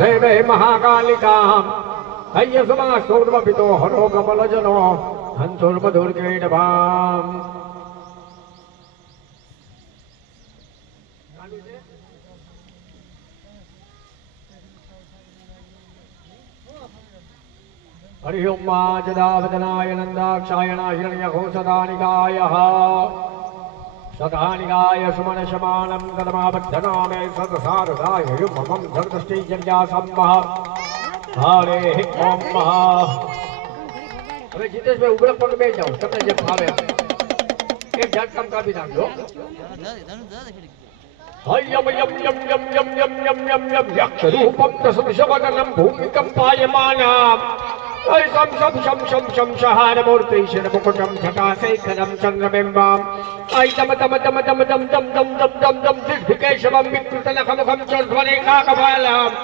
सेवे महाकालिकाम् हय्यसमा शोर्वपितो हरो कमलजनो हंसोर्मधुर्गेडभाम् हरि ओं मा जदावदनाय नन्दाक्षायण हिरण्यघोषदानिकायः सदानिकाय सुमनशमानं कदमाबद्धनामे सदसारदाय युममं सर्वदृष्टिजन्यासम्मः हरे ओं महा હવે જીતેશભાઈ ઉભા પગ બેસી જાઓ તમને જે ભાવે એક ઝટકમ કાપી નાખજો હયમ યમ યમ યમ યમ યમ યમ યમ યમ યક્ષરૂપમ તસદૃશવદનમ ભૂમિકં પાયમાનામ હય સમ સમ સમ સમ સમ સહારમૂર્તિ શિરમુકુટમ જટાશેખરમ ચંદ્રબિંબામ હય તમ તમ તમ તમ તમ તમ તમ તમ તમ તમ દિગ્વિકેશવમ વિકૃતનખમુખમ ચોર્ધ્વરેખાકપાલમ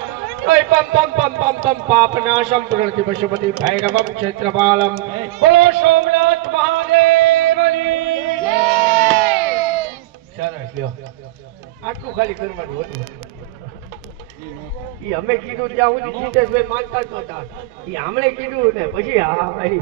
હય પમ પમ પમ પમ પમ પાપનાશમ પ્રણતિ પશુપતિ ભૈરવમ ક્ષેત્રપાલમ બોલો સોમનાથ મહાદેવની જય સરસ લ્યો આટલું ખાલી કરવાનું હતું ઈ અમે કીધું ત્યાં સુધી જીતેશભાઈ માનતા જ નહોતા ઈ આમણે કીધું ને પછી હા ભાઈ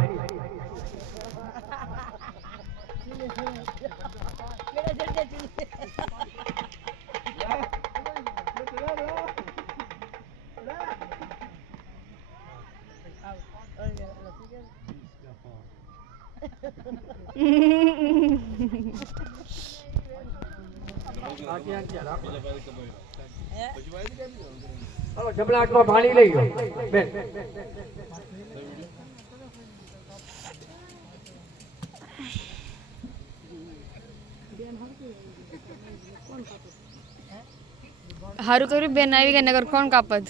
હાલો જમણાટમાં પાણી લઈ ગયો બેન હારું કર્યું બેન આવી ગયા નગર કોણ કાપત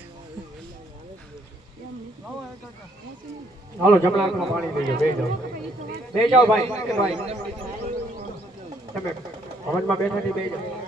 હાલો જમણાટમાં પાણી લઈ ગયો બે જાઓ ભાઈ ભાઈ તમે ભવનમાં બેઠા બે જાઓ